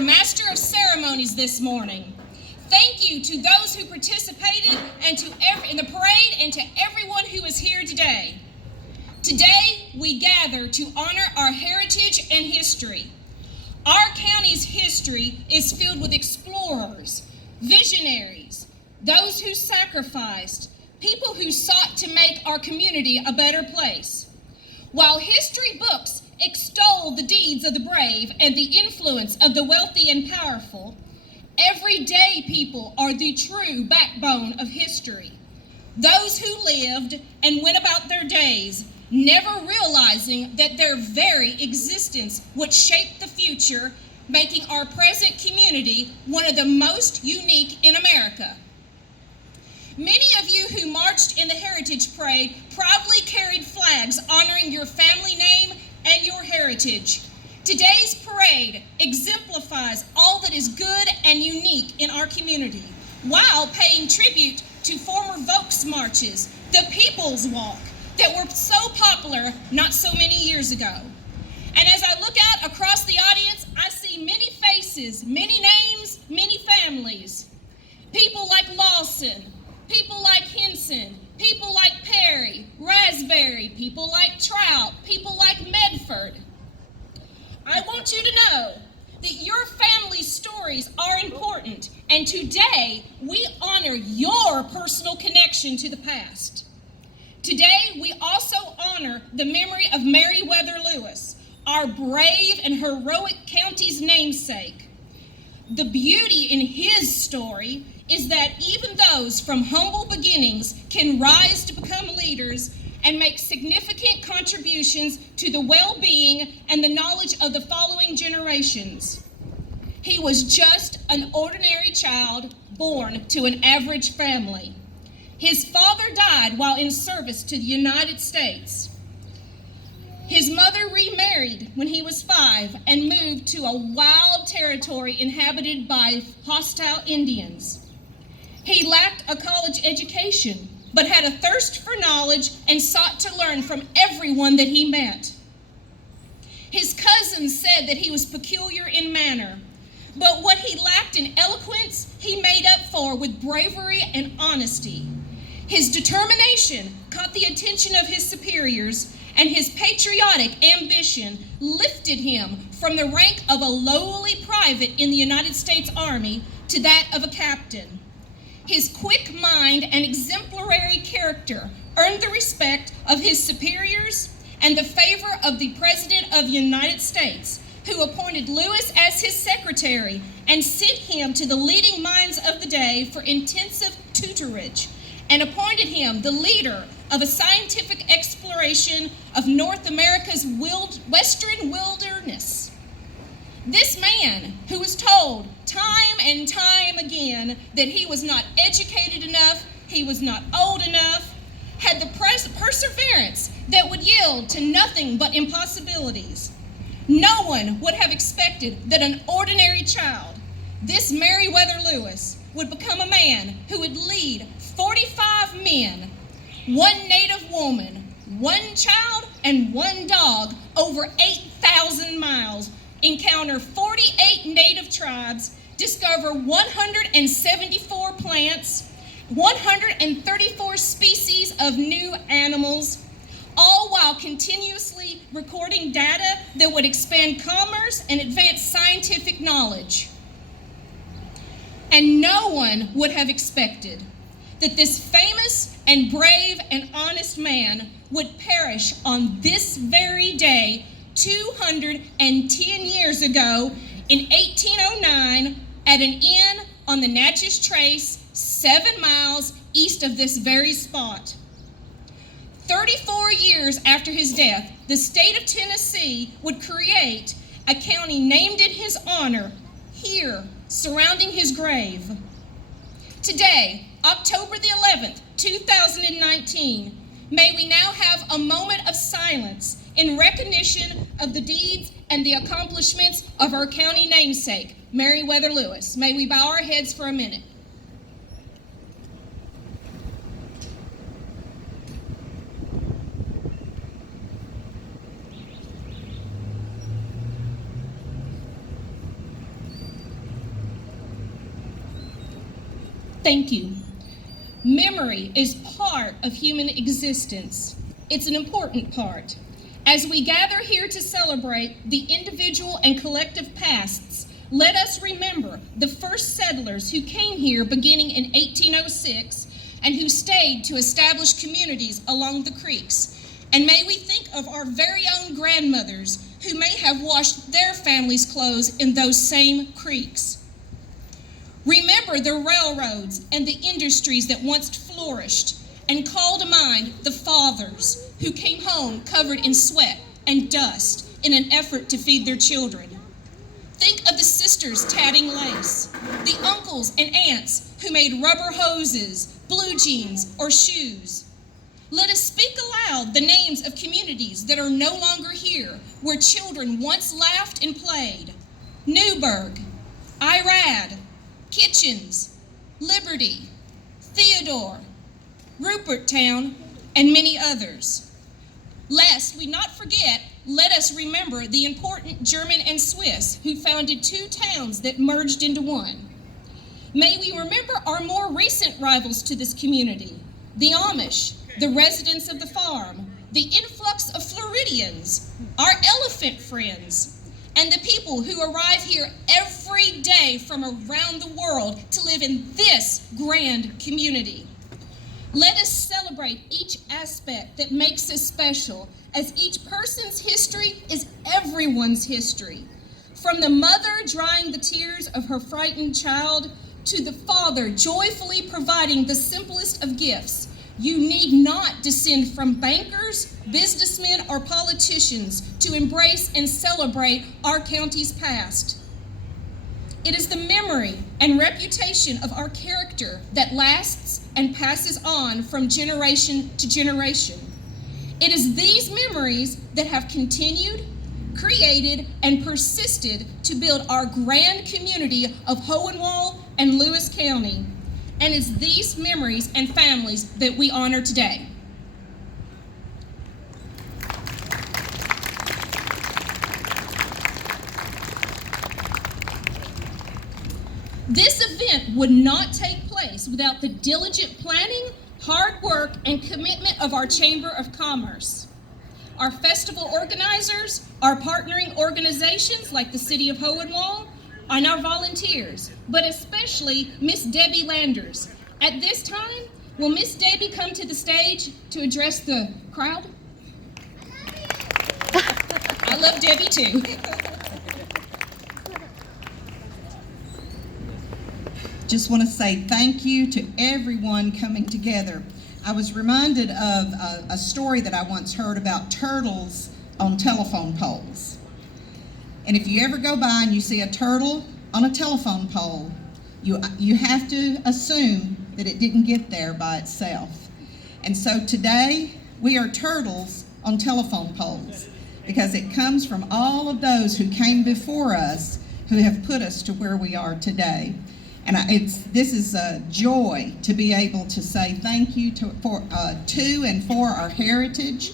Master of Ceremonies this morning. Thank you to those who participated and in the parade and to everyone who is here today. Today, we gather to honor our heritage and history. Our county's history is filled with explorers, visionaries, those who sacrificed, people who sought to make our community a better place. While history books extol the deeds of the brave and the influence of the wealthy and powerful, everyday people are the true backbone of history. Those who lived and went about their days, never realizing that their very existence would shape the future, making our present community one of the most unique in America. Many of you who marched in the Heritage Parade proudly carried flags honoring your family name and your heritage. Today's parade exemplifies all that is good and unique in our community, while paying tribute to former Volks marches, the People's Walk, that were so popular not so many years ago. And as I look out across the audience, I see many faces, many names, many families. People like Lawson, people like Henson, people like Perry, Raspberry, people like Trout, people like Medford. I want you to know that your family's stories are important, and today we honor your personal connection to the past. Today we also honor the memory of Meriwether Lewis, our brave and heroic county's namesake. The beauty in his story is that even those from humble beginnings can rise to become leaders and make significant contributions to the well-being and the knowledge of the following generations. He was just an ordinary child born to an average family. His father died while in service to the United States. His mother remarried when he was 5 and moved to a wild territory inhabited by hostile Indians. He lacked a college education, but had a thirst for knowledge and sought to learn from everyone that he met. His cousins said that he was peculiar in manner, but what he lacked in eloquence, he made up for with bravery and honesty. His determination caught the attention of his superiors, and his patriotic ambition lifted him from the rank of a lowly private in the United States Army to that of a captain. His quick mind and exemplary character earned the respect of his superiors and the favor of the President of the United States, who appointed Lewis as his secretary and sent him to the leading minds of the day for intensive tutorage, and appointed him the leader of a scientific exploration of North America's western wilderness. This man, who was told time and time again that he was not educated enough, he was not old enough, had the perseverance that would yield to nothing but impossibilities. No one would have expected that an ordinary child, this Meriwether Lewis, would become a man who would lead 45 men, 1 native woman, 1 child, and 1 dog over 8,000 miles, encounter 48 native tribes, discover 174 plants, 134 species of new animals, all while continuously recording data that would expand commerce and advance scientific knowledge. And no one would have expected that this famous and brave and honest man would perish on this very day 210 years ago in 1809 at an inn on the Natchez Trace, 7 miles east of this very spot. 34 years after his death, the state of Tennessee would create a county named in his honor here, surrounding his grave. Today, October the 11th, 2019, may we now have a moment of silence in recognition of the deeds and the accomplishments of our county namesake, Meriwether Lewis. May we bow our heads for a minute. Thank you. Memory is part of human existence. It's an important part. As we gather here to celebrate the individual and collective pasts, let us remember the first settlers who came here beginning in 1806 and who stayed to establish communities along the creeks. And may we think of our very own grandmothers who may have washed their families' clothes in those same creeks. Remember the railroads and the industries that once flourished, and call to mind the fathers who came home covered in sweat and dust in an effort to feed their children. Think of the sisters tatting lace, the uncles and aunts who made rubber hoses, blue jeans, or shoes. Let us speak aloud the names of communities that are no longer here, where children once laughed and played. Newburgh, Irad, Kitchens, Liberty, Theodore, Ruperttown, and many others. Lest we not forget, let us remember the important German and Swiss who founded two towns that merged into one. May we remember our more recent rivals to this community, the Amish, the residents of the farm, the influx of Floridians, our elephant friends, and the people who arrive here every day from around the world to live in this grand community. Let us celebrate each aspect that makes us special, as each person's history is everyone's history. From the mother drying the tears of her frightened child to the father joyfully providing the simplest of gifts. You need not descend from bankers, businessmen, or politicians to embrace and celebrate our county's past. It is the memory and reputation of our character that lasts and passes on from generation to generation. It is these memories that have continued, created, and persisted to build our grand community of Hohenwald and Lewis County. And it's these memories and families that we honor today. This event would not take place without the diligent planning, hard work, and commitment of our Chamber of Commerce. Our festival organizers, our partnering organizations like the City of Hohenwald, and our volunteers, but especially Miss Debbie Landers. At this time, will Miss Debbie come to the stage to address the crowd? I love Debbie too. Just want to say thank you to everyone coming together. I was reminded of a story that I once heard about turtles on telephone poles. And if you ever go by and you see a turtle on a telephone pole, you have to assume that it didn't get there by itself. And so today, we are turtles on telephone poles because it comes from all of those who came before us who have put us to where we are today. And this is a joy to be able to say thank you to and for our heritage,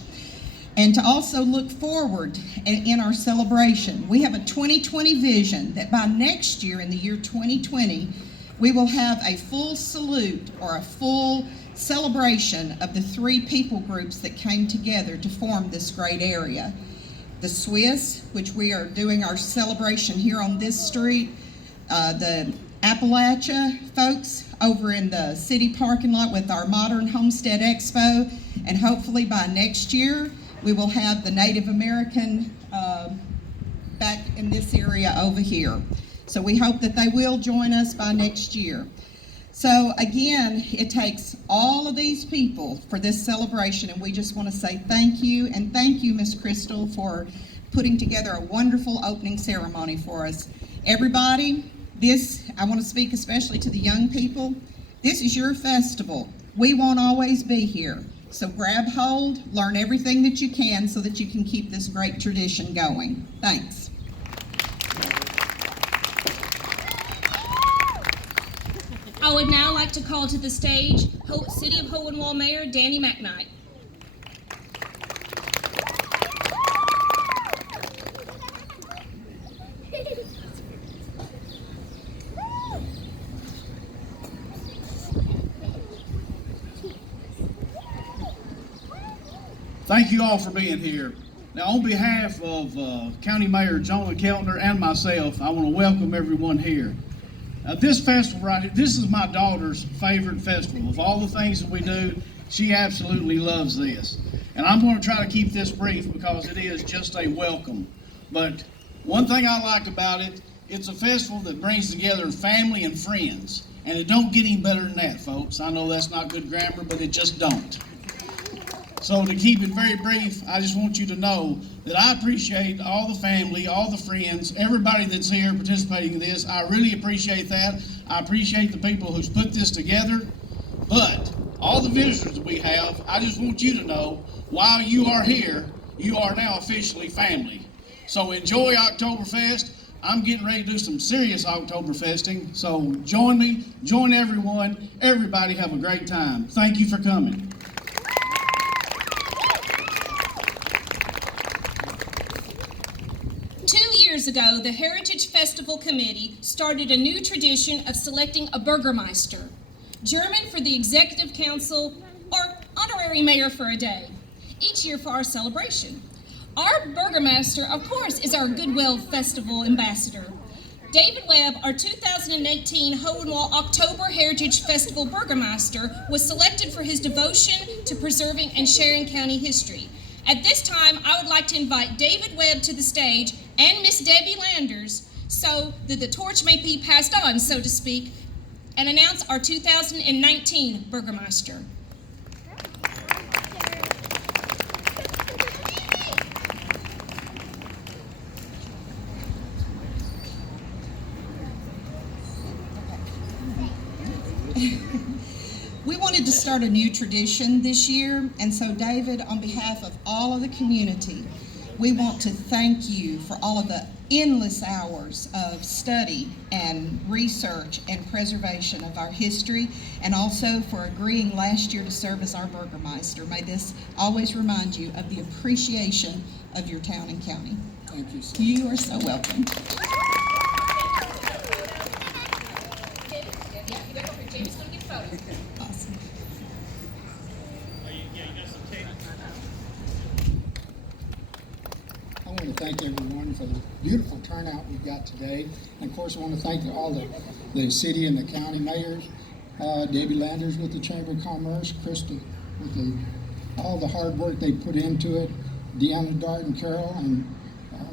and to also look forward in our celebration. We have a 2020 vision that by next year, in the year 2020, we will have a full salute or a full celebration of the three people groups that came together to form this great area. The Swiss, which we are doing our celebration here on this street, the Appalachia folks over in the city parking lot with our Modern Homestead Expo, and hopefully by next year we will have the Native American back in this area over here. So we hope that they will join us by next year. So again, it takes all of these people for this celebration, and we just want to say thank you, and thank you, Miss Crystal, for putting together a wonderful opening ceremony for us. Everybody, I want to speak especially to the young people. This is your festival. We won't always be here. So grab hold, learn everything that you can so that you can keep this great tradition going. Thanks. I would now like to call to the stage City of Hohenwald Mayor Danny McKnight. Thank you all for being here. Now, on behalf of County Mayor Jonah Keltner and myself, I want to welcome everyone here. This festival right here, this is my daughter's favorite festival. Of all the things that we do, she absolutely loves this. And I'm going to try to keep this brief because it is just a welcome. But one thing I like about it, it's a festival that brings together family and friends. And it don't get any better than that, folks. I know that's not good grammar, but it just don't. So to keep it very brief, I just want you to know that I appreciate all the family, all the friends, everybody that's here participating in this. I really appreciate that. I appreciate the people who's put this together. But all the visitors that we have, I just want you to know, while you are here, you are now officially family. So enjoy Oktoberfest. I'm getting ready to do some serious Oktoberfesting. So join me, join everyone. Everybody have a great time. Thank you for coming. 2 years ago, the Heritage Festival Committee started a new tradition of selecting a Burgermeister, German for the Executive Council, or honorary mayor for a day, each year for our celebration. Our Burgermeister, of course, is our Goodwill Festival ambassador. David Webb, our 2018 Hohenwald Oktober Heritage Festival Burgermeister, was selected for his devotion to preserving and sharing county history. At this time, I would like to invite David Webb to the stage and Miss Debbie Landers so that the torch may be passed on, so to speak, and announce our 2019 Burgermeister. We wanted to start a new tradition this year, and so David, on behalf of all of the community, we want to thank you for all of the endless hours of study and research and preservation of our history, and also for agreeing last year to serve as our Burgermeister. May this always remind you of the appreciation of your town and county. Thank you, sir. You are so welcome. Awesome. I want to thank everyone for the beautiful turnout we've got today. And of course, I want to thank all the city and the county mayors, Debbie Landers with the Chamber of Commerce, Krista with all the hard work they put into it, Deanna Darden Carroll, and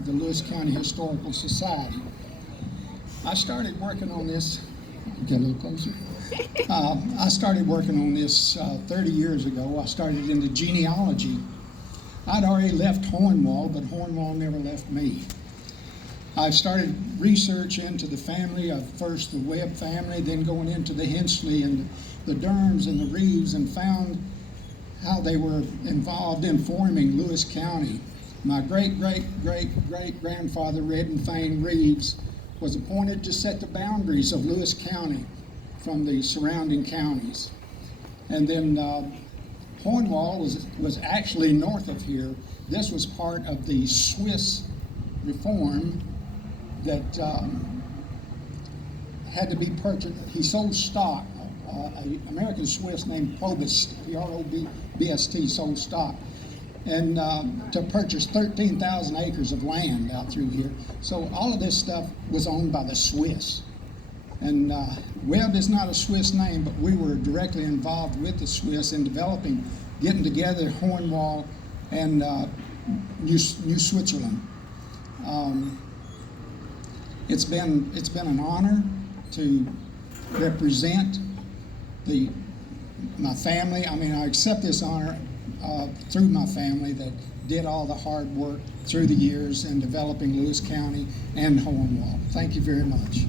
the Lewis County Historical Society. I started working on this, get a little closer. I started working on this 30 years ago. I started in the genealogy. I'd already left Hohenwald, but Hohenwald never left me. I started research into the family of first the Webb family, then going into the Hensley and the Durhams and the Reeves, and found how they were involved in forming Lewis County. My great-great-great-great-grandfather, Redden Fane Reeves, was appointed to set the boundaries of Lewis County from the surrounding counties. And then Hohenwald was actually north of here. This was part of the Swiss reform that had to be purchased. He sold stock. An American Swiss named Probst, P-R-O-B-S-T, sold stock, and to purchase 13,000 acres of land out through here. So all of this stuff was owned by the Swiss. And Webb is not a Swiss name, but we were directly involved with the Swiss in developing, getting together Hohenwald and New Switzerland. It's been an honor to represent my family. I mean, I accept this honor through my family that did all the hard work through the years in developing Lewis County and Hohenwald. Thank you very much.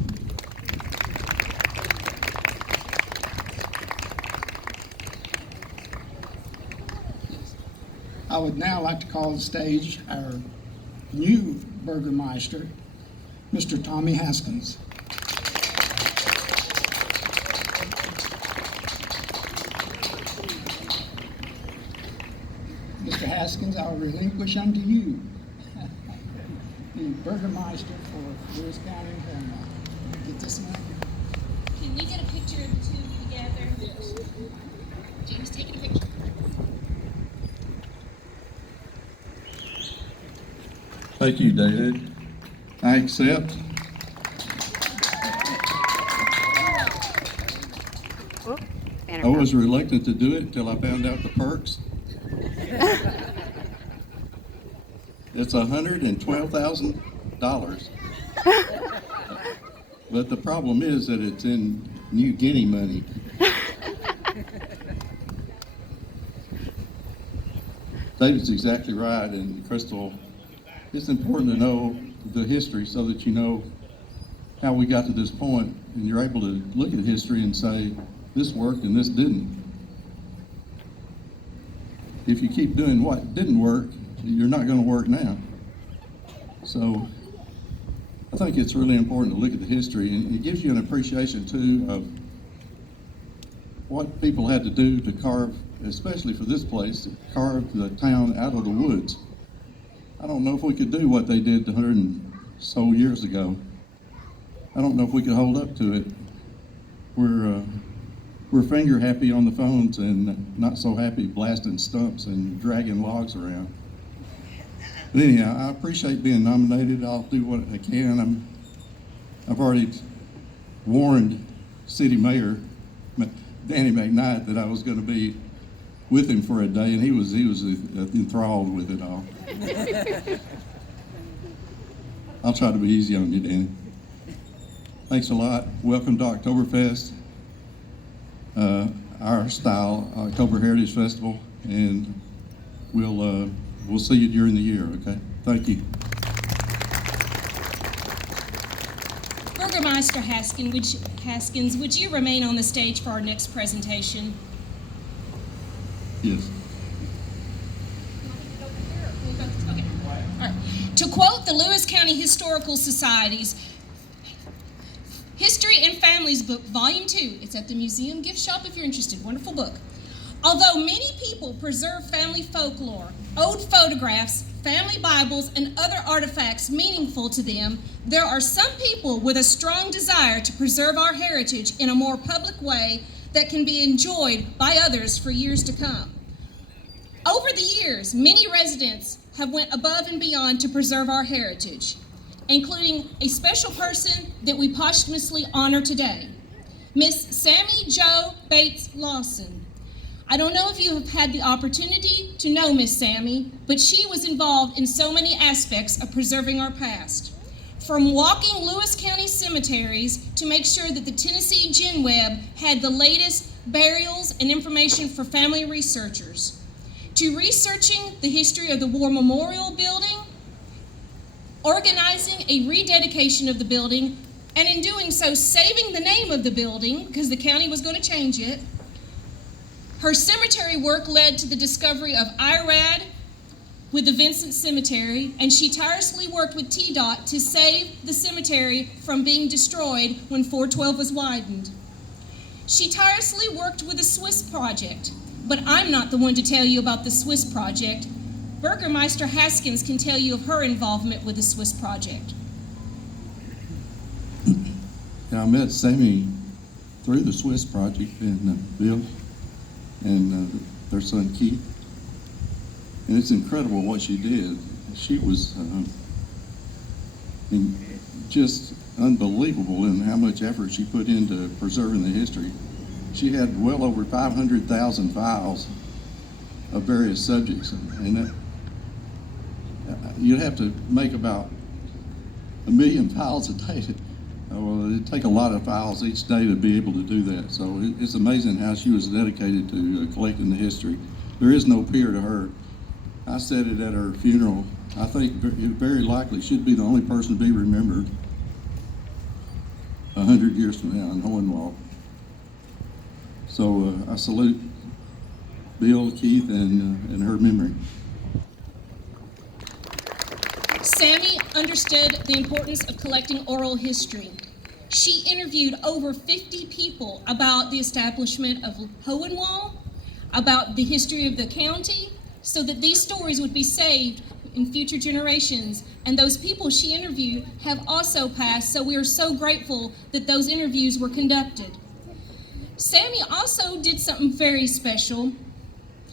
I would now like to call to the stage our new Burgermeister, Mr. Tommy Haskins. Mr. Haskins, I'll relinquish unto you the Burgermeister for Lewis County and Hohenwald. Get this mic. Can we get a picture of the two of you together? Yes. James, taking a picture. Thank you, David. I accept. I was reluctant to do it until I found out the perks. It's $112,000. But the problem is that it's in New Guinea money. David's exactly right, and Crystal, it's important to know the history so that you know how we got to this point, and you're able to look at history and say, this worked and this didn't. If you keep doing what didn't work, you're not going to work now. So I think it's really important to look at the history, and it gives you an appreciation too of what people had to do to carve, especially for this place, to carve the town out of the woods. I don't know if we could do what they did 100 and so years ago. I don't know if we could hold up to it. We're finger happy on the phones and not so happy blasting stumps and dragging logs around. But anyhow, I appreciate being nominated. I'll do what I can. I've already warned City Mayor Danny McKnight that I was going to be with him for a day, and he was enthralled with it all. I'll try to be easy on you, Danny. Thanks a lot. Welcome to Oktoberfest, our style, Oktober Heritage Festival, and we'll see you during the year, okay? Thank you. Burgermeister Haskins, would you remain on the stage for our next presentation? Yes. Okay. All right. To quote the Lewis County Historical Society's History and Families book, Volume 2, it's at the museum gift shop if you're interested, wonderful book. Although many people preserve family folklore, old photographs, family Bibles, and other artifacts meaningful to them, there are some people with a strong desire to preserve our heritage in a more public way that can be enjoyed by others for years to come. Over the years, many residents have went above and beyond to preserve our heritage, including a special person that we posthumously honor today, Miss Sammy Jo Bates Lawson. I don't know if you have had the opportunity to know Miss Sammy, but she was involved in so many aspects of preserving our past. From walking Lewis County cemeteries to make sure that the Tennessee Gin Web had the latest burials and information for family researchers, to researching the history of the War Memorial Building, organizing a rededication of the building, and in doing so, saving the name of the building because the county was going to change it. Her cemetery work led to the discovery of IRAD with the Vincent Cemetery, and she tirelessly worked with TDOT to save the cemetery from being destroyed when 412 was widened. She tirelessly worked with the Swiss project, but I'm not the one to tell you about the Swiss project. Burgermeister Haskins can tell you of her involvement with the Swiss project. Yeah, I met Sammy through the Swiss project and Bill and their son Keith. And it's incredible what she did. She was just unbelievable in how much effort she put into preserving the history. She had well over 500,000 files of various subjects, and you'd have to make about 1 million files a day. Well, it'd take a lot of files each day to be able to do that. So it's amazing how she was dedicated to collecting the history. There is no peer to her. I said it at her funeral. I think very likely she'd be the only person to be remembered 100 years from now in Hohenwald. So I salute Bill, Keith, and her memory. Sammy understood the importance of collecting oral history. She interviewed over 50 people about the establishment of Hohenwald, about the history of the county, so that these stories would be saved in future generations. And those people she interviewed have also passed, so we are so grateful that those interviews were conducted. Sammy also did something very special.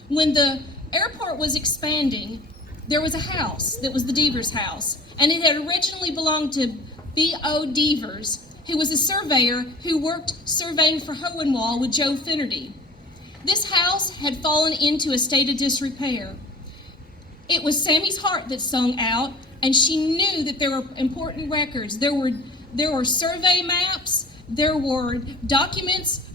When the airport was expanding, there was a house that was the Devers house, and it had originally belonged to B.O. Devers, who was a surveyor who worked surveying for Hohenwald with Joe Finnerty. This house had fallen into a state of disrepair. It was Sammy's heart that sung out, and she knew that there were important records. There were survey maps, there were documents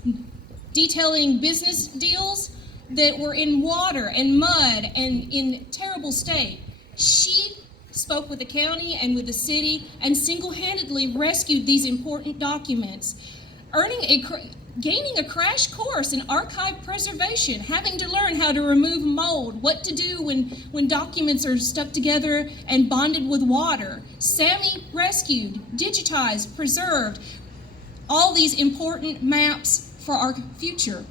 detailing business deals that were in water and mud and in terrible state. She spoke with the county and with the city and single-handedly rescued these important documents, gaining a crash course in archive preservation, having to learn how to remove mold, what to do when documents are stuck together and bonded with water. Sammy rescued, digitized, preserved all these important maps for our future.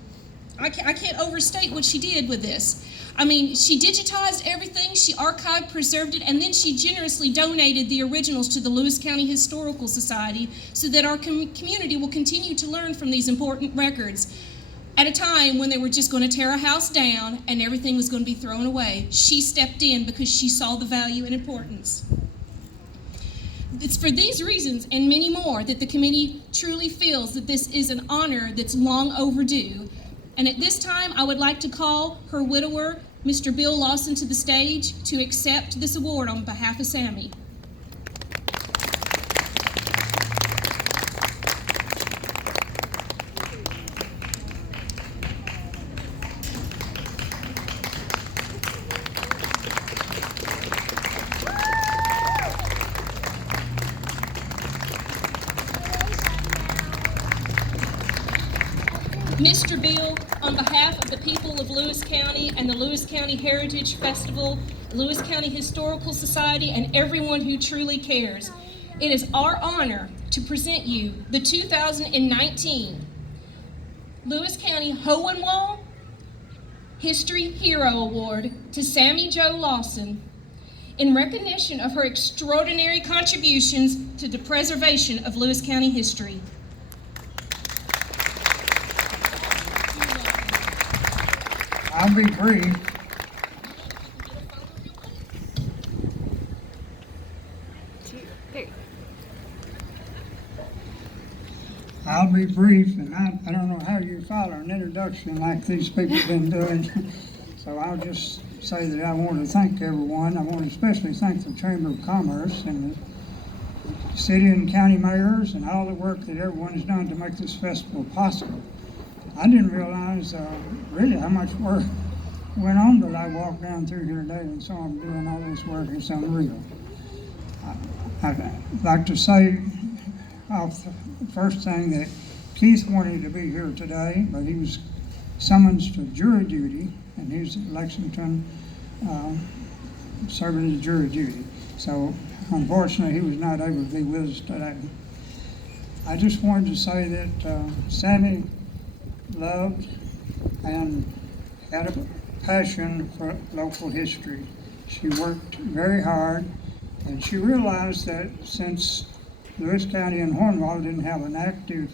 I can't overstate what she did with this. I mean, she digitized everything, she archived, preserved it, and then she generously donated the originals to the Lewis County Historical Society so that our community will continue to learn from these important records. At a time when they were just going to tear a house down and everything was going to be thrown away, she stepped in because she saw the value and importance. It's for these reasons and many more that the committee truly feels that this is an honor that's long overdue. And at this time, I would like to call her widower, Mr. Bill Lawson, to the stage to accept this award on behalf of Sammy. Mr. Bill, on behalf of the people of Lewis County and the Lewis County Heritage Festival, Lewis County Historical Society, and everyone who truly cares, it is our honor to present you the 2019 Lewis County Hohenwald History Hero Award to Sammy Jo Lawson in recognition of her extraordinary contributions to the preservation of Lewis County history. I'll be brief. I'll be brief, and I don't know how you follow an introduction like these people have been doing. So I'll just say that I want to thank everyone. I want to especially thank the Chamber of Commerce and the city and county mayors and all the work that everyone has done to make this festival possible. I didn't realize really how much work went on till I walked down through here today and saw them doing all this work. It's unreal. I'd like to say off the first thing that Keith wanted to be here today, but he was summoned to jury duty, and he's at Lexington serving his jury duty. So unfortunately, he was not able to be with us today. I just wanted to say that Sammy loved and had a passion for local history. She worked very hard, and she realized that since Lewis County and Hohenwald didn't have an active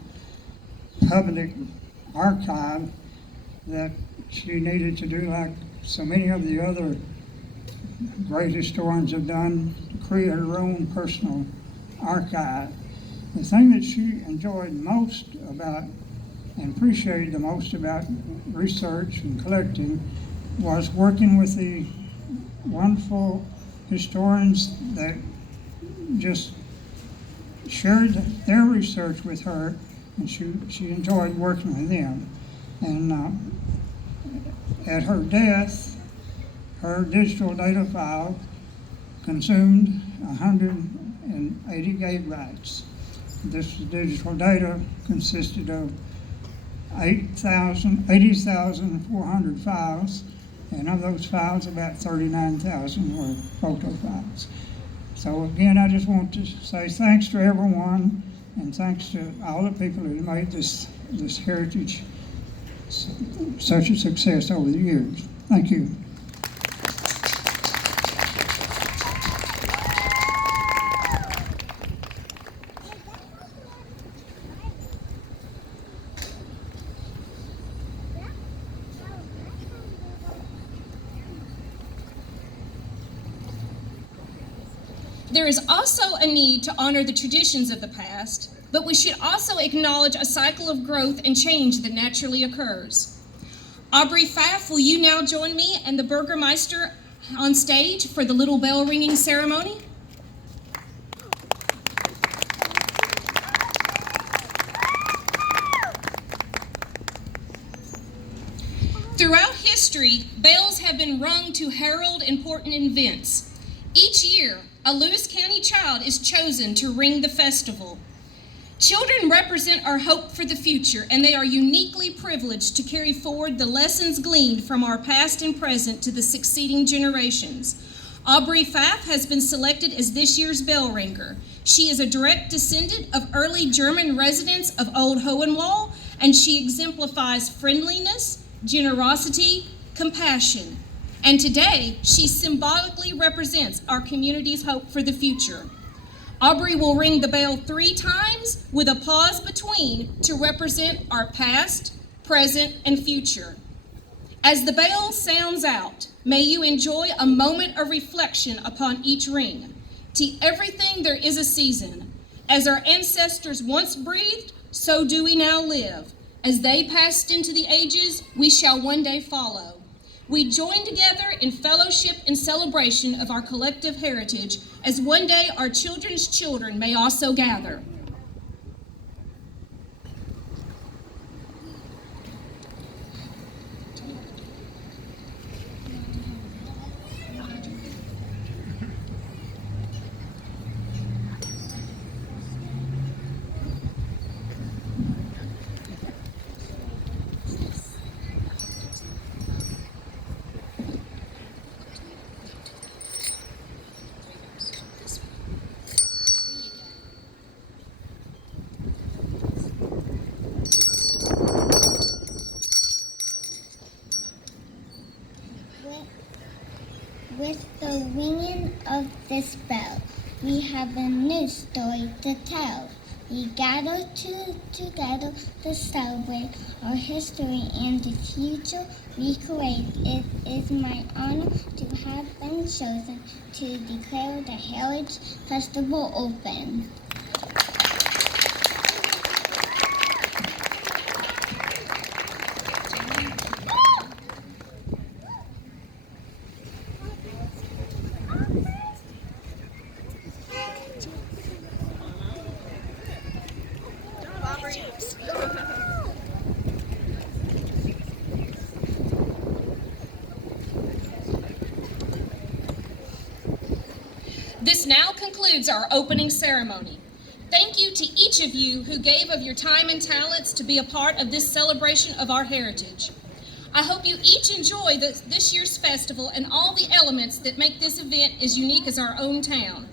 public archive, that she needed to do like so many of the other great historians have done, to create her own personal archive. The thing that she enjoyed most about and appreciated the most about research and collecting was working with the wonderful historians that just shared their research with her, and she enjoyed working with them. And at her death, her digital data file consumed 180 gigabytes. This digital data consisted of 80,400 files, and of those files, about 39,000 were photo files. So again, I just want to say thanks to everyone, and thanks to all the people who made this heritage such a success over the years. Thank you. There is also a need to honor the traditions of the past, but we should also acknowledge a cycle of growth and change that naturally occurs. Aubrey Pfaff, will you now join me and the Burgermeister on stage for the little bell ringing ceremony? Throughout history, bells have been rung to herald important events. Each year, a Lewis County child is chosen to ring the festival. Children represent our hope for the future, and they are uniquely privileged to carry forward the lessons gleaned from our past and present to the succeeding generations. Aubrey Pfaff has been selected as this year's bell ringer. She is a direct descendant of early German residents of Old Hohenwald, and she exemplifies friendliness, generosity, compassion. And today, she symbolically represents our community's hope for the future. Aubrey will ring the bell 3 times with a pause between to represent our past, present, and future. As the bell sounds out, may you enjoy a moment of reflection upon each ring. To everything there is a season. As our ancestors once breathed, so do we now live. As they passed into the ages, we shall one day follow. We join together in fellowship and celebration of our collective heritage, as one day our children's children may also gather. With the ringing of this bell, we have a new story to tell. We gather together to celebrate our history and the future we create. It is my honor to have been chosen to declare the Heritage Festival open. This now concludes our opening ceremony. Thank you to each of you who gave of your time and talents to be a part of this celebration of our heritage. I hope you each enjoy this year's festival and all the elements that make this event as unique as our own town.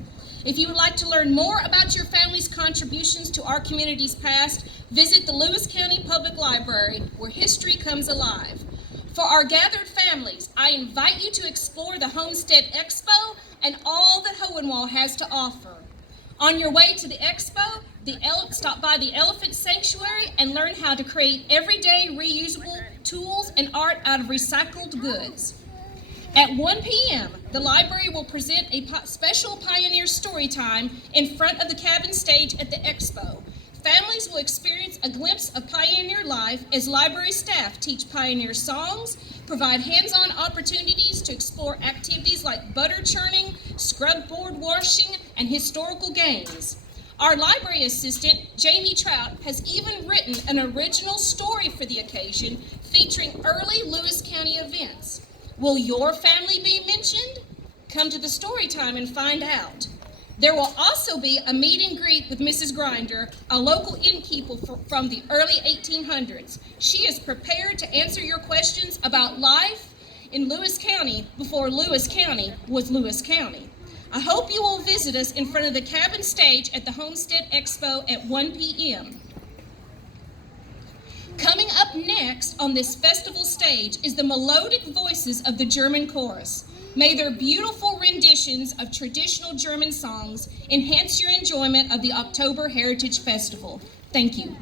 If you would like to learn more about your family's contributions to our community's past, visit the Lewis County Public Library, where history comes alive. For our gathered families, I invite you to explore the Homestead Expo and all that Hohenwald has to offer. On your way to the expo, stop by the Elephant Sanctuary and learn how to create everyday reusable tools and art out of recycled goods. At 1 p.m., the library will present a special Pioneer story time in front of the cabin stage at the expo. Families will experience a glimpse of Pioneer life as library staff teach Pioneer songs, provide hands-on opportunities to explore activities like butter churning, scrub board washing, and historical games. Our library assistant, Jamie Trout, has even written an original story for the occasion featuring early Lewis County events. Will your family be mentioned? Come to the story time and find out. There will also be a meet and greet with Mrs. Grinder, a local innkeeper from the early 1800s. She is prepared to answer your questions about life in Lewis County before Lewis County was Lewis County. I hope you will visit us in front of the cabin stage at the Homestead Expo at 1 p.m. Coming up next on this festival stage is the melodic voices of the German chorus. May their beautiful renditions of traditional German songs enhance your enjoyment of the Oktober Heritage Festival. Thank you.